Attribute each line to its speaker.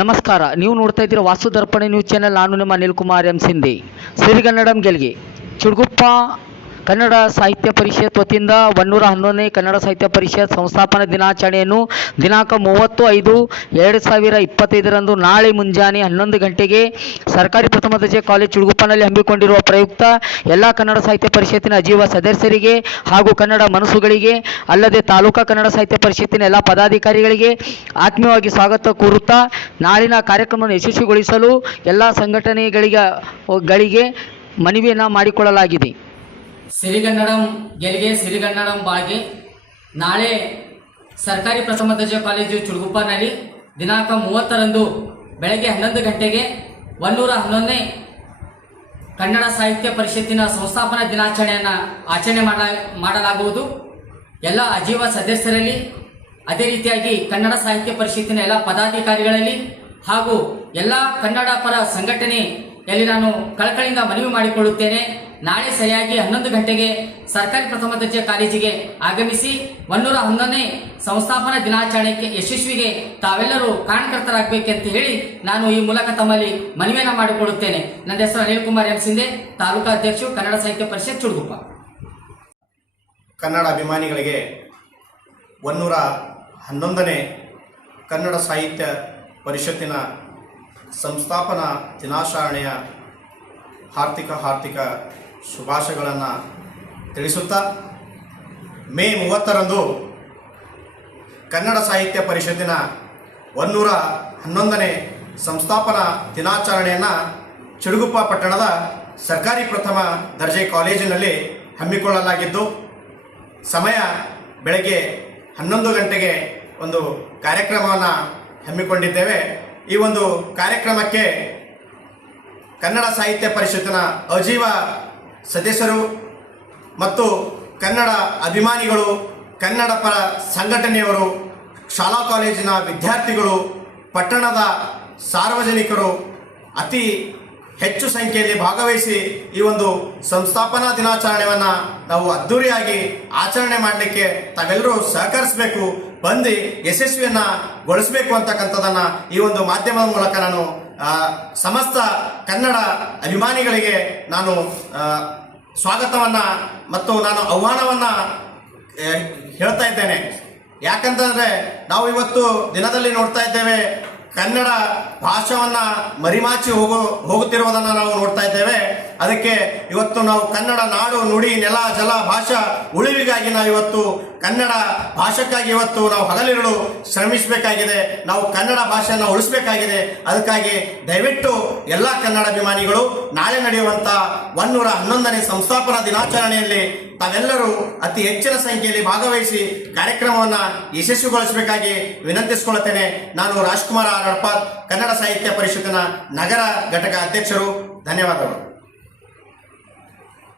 Speaker 1: ನಮಸ್ಕಾರ ನೀವು ನೋಡ್ತಾ ಇದ್ದೀರಾ ವಾಸು ದರ್ಪಣೆ ನ್ಯೂಸ್ ಚಾನೆಲ್ ನಾನು ನಿಮ್ಮ ಅನಿಲ್ ಕುಮಾರ್ ಎಂ ಸಿಂಧಿ ಸಿರಿಗನ್ನಡಂ ಗೆಲ್ಗೆ ಚುಡುಗುಪ್ಪ ಕನ್ನಡ ಸಾಹಿತ್ಯ ಪರಿಷತ್ ವತಿಯಿಂದ ಒನ್ನೂರ ಹನ್ನೊಂದನೇ ಕನ್ನಡ ಸಾಹಿತ್ಯ ಪರಿಷತ್ ಸಂಸ್ಥಾಪನಾ ದಿನಾಚರಣೆಯನ್ನು ದಿನಾಂಕ ಮೂವತ್ತು ಐದು ಎರಡು ಸಾವಿರ ಇಪ್ಪತ್ತೈದರಂದು ನಾಳೆ ಮುಂಜಾನೆ ಹನ್ನೊಂದು ಗಂಟೆಗೆ ಸರ್ಕಾರಿ ಪ್ರಥಮ ದರ್ಜೆ ಕಾಲೇಜ್ ಚುಡುಗುಪ್ಪನಲ್ಲಿ ಹಮ್ಮಿಕೊಂಡಿರುವ ಪ್ರಯುಕ್ತ ಎಲ್ಲ ಕನ್ನಡ ಸಾಹಿತ್ಯ ಪರಿಷತ್ತಿನ ಅಜೀವ ಸದಸ್ಯರಿಗೆ ಹಾಗೂ ಕನ್ನಡ ಮನಸ್ಸುಗಳಿಗೆ ಅಲ್ಲದೆ ತಾಲೂಕಾ ಕನ್ನಡ ಸಾಹಿತ್ಯ ಪರಿಷತ್ತಿನ ಎಲ್ಲ ಪದಾಧಿಕಾರಿಗಳಿಗೆ ಆತ್ಮೀಯವಾಗಿ ಸ್ವಾಗತ ಕೋರುತ್ತಾ ನಾಳಿನ ಕಾರ್ಯಕ್ರಮವನ್ನು ಯಶಸ್ವಿಗೊಳಿಸಲು ಎಲ್ಲ ಸಂಘಟನೆಗಳಿಗೆ ಗಳಿಗೆ ಮನವಿಯನ್ನು ಮಾಡಿಕೊಳ್ಳಲಾಗಿದೆ
Speaker 2: ಸಿರಿಗನ್ನಡಂ ಗೆಲಿಗೆ ಸಿರಿಗನ್ನಡಂ ಬಾಳ್ಗೆ ನಾಳೆ ಸರ್ಕಾರಿ ಪ್ರಥಮ ದರ್ಜೆ ಕಾಲೇಜು ಚುಡುಗುಪ್ಪನಲ್ಲಿ ದಿನಾಂಕ ಮೂವತ್ತರಂದು ಬೆಳಗ್ಗೆ ಹನ್ನೊಂದು ಗಂಟೆಗೆ ಒನ್ನೂರ ಹನ್ನೊಂದನೇ ಕನ್ನಡ ಸಾಹಿತ್ಯ ಪರಿಷತ್ತಿನ ಸಂಸ್ಥಾಪನಾ ದಿನಾಚರಣೆಯನ್ನು ಆಚರಣೆ ಮಾಡಲಾಗುವುದು ಎಲ್ಲ ಅಜೀವ ಸದಸ್ಯರಲ್ಲಿ ಅದೇ ರೀತಿಯಾಗಿ ಕನ್ನಡ ಸಾಹಿತ್ಯ ಪರಿಷತ್ತಿನ ಎಲ್ಲ ಪದಾಧಿಕಾರಿಗಳಲ್ಲಿ ಹಾಗೂ ಎಲ್ಲ ಕನ್ನಡ ಪರ ಸಂಘಟನೆ ಎಲ್ಲಿ ನಾನು ಕಳಕಳಿಯಿಂದ ಮನವಿ ಮಾಡಿಕೊಳ್ಳುತ್ತೇನೆ ನಾಳೆ ಸರಿಯಾಗಿ ಹನ್ನೊಂದು ಗಂಟೆಗೆ ಸರ್ಕಾರಿ ಪ್ರಥಮ ದರ್ಜೆ ಕಾಲೇಜಿಗೆ ಆಗಮಿಸಿ ಒನ್ನೂರ ಹನ್ನೊಂದನೇ ಸಂಸ್ಥಾಪನಾ ದಿನಾಚರಣೆಗೆ ಯಶಸ್ವಿಗೆ ತಾವೆಲ್ಲರೂ ಕಾರಣಕರ್ತರಾಗಬೇಕೆಂತ ಹೇಳಿ ನಾನು ಈ ಮೂಲಕ ತಮ್ಮಲ್ಲಿ ಮನವಿಯನ್ನು ಮಾಡಿಕೊಳ್ಳುತ್ತೇನೆ ನನ್ನ ಹೆಸರು ಅನಿಲ್ ಕುಮಾರ್ ಎಂ ಸಿಂಧೆ ತಾಲೂಕಾ ಅಧ್ಯಕ್ಷರು ಕನ್ನಡ ಸಾಹಿತ್ಯ ಪರಿಷತ್ ಚುಡುಗುಪ್ಪ
Speaker 3: ಕನ್ನಡ ಅಭಿಮಾನಿಗಳಿಗೆ ಒನ್ನೂರ ಹನ್ನೊಂದನೇ ಕನ್ನಡ ಸಾಹಿತ್ಯ ಪರಿಷತ್ತಿನ ಸಂಸ್ಥಾಪನಾ ದಿನಾಚರಣೆಯ ಆರ್ಥಿಕ ಆರ್ಥಿಕ ಶುಭಾಶಯಗಳನ್ನು ತಿಳಿಸುತ್ತಾ ಮೇ ಮೂವತ್ತರಂದು ಕನ್ನಡ ಸಾಹಿತ್ಯ ಪರಿಷತ್ತಿನ ಒನ್ನೂರ ಹನ್ನೊಂದನೇ ಸಂಸ್ಥಾಪನಾ ದಿನಾಚರಣೆಯನ್ನು ಚಿಡುಗುಪ್ಪ ಪಟ್ಟಣದ ಸರ್ಕಾರಿ ಪ್ರಥಮ ದರ್ಜೆ ಕಾಲೇಜಿನಲ್ಲಿ ಹಮ್ಮಿಕೊಳ್ಳಲಾಗಿದ್ದು ಸಮಯ ಬೆಳಗ್ಗೆ ಹನ್ನೊಂದು ಗಂಟೆಗೆ ಒಂದು ಕಾರ್ಯಕ್ರಮವನ್ನು ಹಮ್ಮಿಕೊಂಡಿದ್ದೇವೆ ಈ ಒಂದು ಕಾರ್ಯಕ್ರಮಕ್ಕೆ ಕನ್ನಡ ಸಾಹಿತ್ಯ ಪರಿಷತ್ತಿನ ಅಜೀವ ಸದಸ್ಯರು ಮತ್ತು ಕನ್ನಡ ಅಭಿಮಾನಿಗಳು ಕನ್ನಡ ಪರ ಸಂಘಟನೆಯವರು ಶಾಲಾ ಕಾಲೇಜಿನ ವಿದ್ಯಾರ್ಥಿಗಳು ಪಟ್ಟಣದ ಸಾರ್ವಜನಿಕರು ಅತಿ ಹೆಚ್ಚು ಸಂಖ್ಯೆಯಲ್ಲಿ ಭಾಗವಹಿಸಿ ಈ ಒಂದು ಸಂಸ್ಥಾಪನಾ ದಿನಾಚರಣೆಯನ್ನು ನಾವು ಅದ್ಧೂರಿಯಾಗಿ ಆಚರಣೆ ಮಾಡಲಿಕ್ಕೆ ತಾವೆಲ್ಲರೂ ಸಹಕರಿಸಬೇಕು ಬಂದು ಯಶಸ್ವಿಯನ್ನ ಗೊಳಿಸಬೇಕು ಅಂತಕ್ಕಂಥದ್ದನ್ನ ಈ ಒಂದು ಮಾಧ್ಯಮದ ಮೂಲಕ ನಾನು ಸಮಸ್ತ ಕನ್ನಡ ಅಭಿಮಾನಿಗಳಿಗೆ ನಾನು ಸ್ವಾಗತವನ್ನ ಮತ್ತು ನಾನು ಆಹ್ವಾನವನ್ನ ಹೇಳ್ತಾ ಇದ್ದೇನೆ ಯಾಕಂತಂದ್ರೆ ನಾವು ಇವತ್ತು ದಿನದಲ್ಲಿ ನೋಡ್ತಾ ಇದ್ದೇವೆ ಕನ್ನಡ ಭಾಷವನ್ನು ಮರಿಮಾಚಿ ಹೋಗು ಹೋಗುತ್ತಿರುವುದನ್ನು ನಾವು ನೋಡ್ತಾ ಇದ್ದೇವೆ ಅದಕ್ಕೆ ಇವತ್ತು ನಾವು ಕನ್ನಡ ನಾಡು ನುಡಿ ನೆಲ ಜಲ ಭಾಷಾ ಉಳಿವಿಗಾಗಿ ನಾವು ಇವತ್ತು ಕನ್ನಡ ಭಾಷೆಗಾಗಿ ಇವತ್ತು ನಾವು ಹಗಲಿರುಳು ಶ್ರಮಿಸಬೇಕಾಗಿದೆ ನಾವು ಕನ್ನಡ ಭಾಷೆಯನ್ನು ಉಳಿಸಬೇಕಾಗಿದೆ ಅದಕ್ಕಾಗಿ ದಯವಿಟ್ಟು ಎಲ್ಲ ಅಭಿಮಾನಿಗಳು ನಾಳೆ ನಡೆಯುವಂಥ ಒನ್ನೂರ ಹನ್ನೊಂದನೇ ಸಂಸ್ಥಾಪನಾ ದಿನಾಚರಣೆಯಲ್ಲಿ ತಾವೆಲ್ಲರೂ ಅತಿ ಹೆಚ್ಚಿನ ಸಂಖ್ಯೆಯಲ್ಲಿ ಭಾಗವಹಿಸಿ ಕಾರ್ಯಕ್ರಮವನ್ನು ಯಶಸ್ವಿಗೊಳಿಸಬೇಕಾಗಿ ವಿನಂತಿಸಿಕೊಳ್ಳುತ್ತೇನೆ ನಾನು ರಾಜ್ಕುಮಾರ್ ಆರ್ ಕನ್ನಡ ಸಾಹಿತ್ಯ ಪರಿಷತ್ತಿನ ನಗರ ಘಟಕ ಅಧ್ಯಕ್ಷರು ಧನ್ಯವಾದಗಳು